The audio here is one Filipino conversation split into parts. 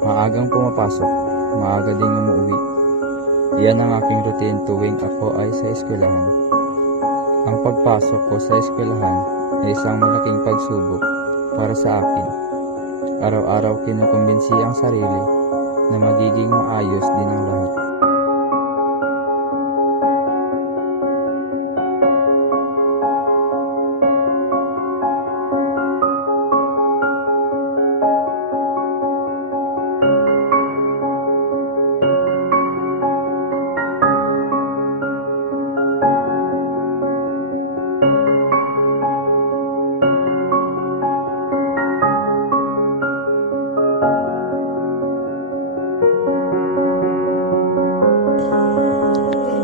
Maagang pumapasok, maaga ding umuwi. Yan ang aking routine tuwing ako ay sa eskwelahan. Ang pagpasok ko sa eskwelahan ay isang malaking pagsubok para sa akin. Araw-araw kinukumbinsi ang sarili na magiging maayos din ang lahat.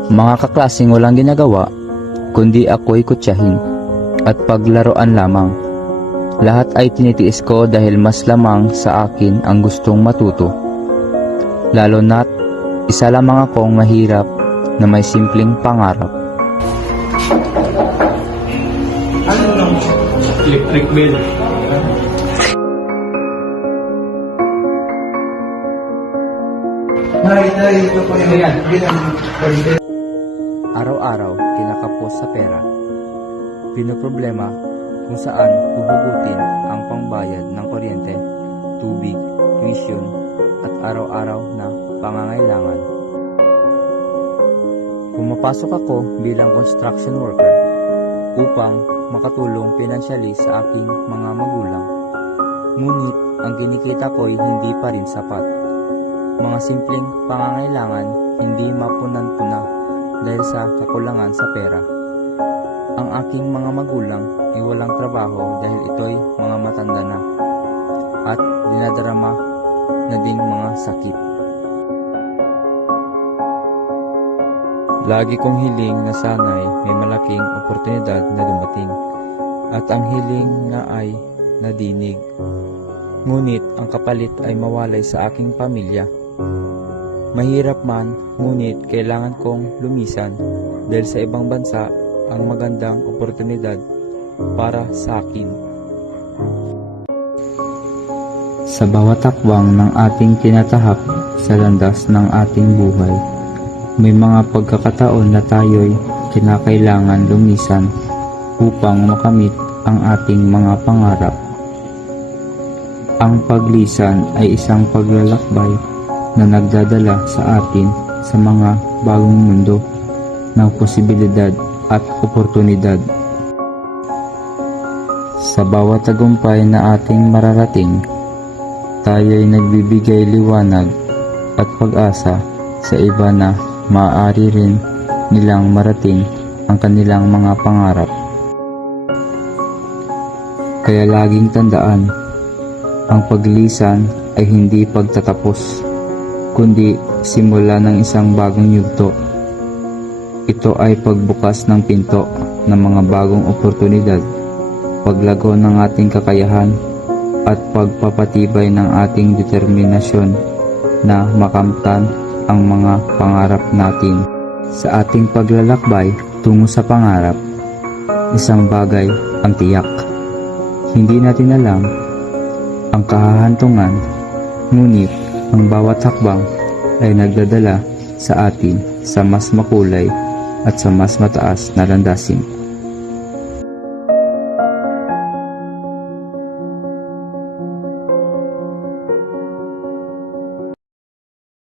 Mga kaklaseng walang ginagawa, kundi ako'y kutsahin at paglaruan lamang. Lahat ay tinitiis ko dahil mas lamang sa akin ang gustong matuto. Lalo na't isa lamang akong mahirap na may simpleng pangarap. Ano lang? Electric bell. Ito po yung bilang. Araw-araw kinakapos sa pera. Pinoproblema kung saan huhugutin ang pangbayad ng kuryente, tubig, tuition at araw-araw na pangangailangan. Pumapasok ako bilang construction worker upang makatulong pinansyali sa aking mga magulang. Ngunit ang kinikita ko'y hindi pa rin sapat. Mga simpleng pangangailangan hindi mapunan-puna dahil sa kakulangan sa pera. Ang aking mga magulang ay walang trabaho dahil ito'y mga matanda na at dinadarama na ding mga sakit. Lagi kong hiling na sana'y may malaking oportunidad na dumating at ang hiling nga ay nadinig. Ngunit ang kapalit ay mawalay sa aking pamilya. Mahirap man, ngunit kailangan kong lumisan dahil sa ibang bansa ang magandang oportunidad para sa akin. Sa bawat takbang ng ating tinatahak sa landas ng ating buhay, may mga pagkakataon na tayo'y kinakailangan lumisan upang makamit ang ating mga pangarap. Ang paglisan ay isang paglalakbay na nagdadala sa atin sa mga bagong mundo ng posibilidad at oportunidad. Sa bawat tagumpay na ating mararating, tayo'y nagbibigay liwanag at pag-asa sa iba na maaari rin nilang marating ang kanilang mga pangarap. Kaya laging tandaan, ang paglisan ay hindi pagtatapos, kundi simula ng isang bagong yugto. Ito ay pagbukas ng pinto ng mga bagong oportunidad, paglago ng ating kakayahan, at pagpapatibay ng ating determinasyon na makamtan ang mga pangarap natin. Sa ating paglalakbay tungo sa pangarap, isang bagay ang tiyak. Hindi natin alam ang kahahantungan, ngunit ang bawat hakbang ay nagdadala sa atin sa mas makulay at sa mas mataas na landasin.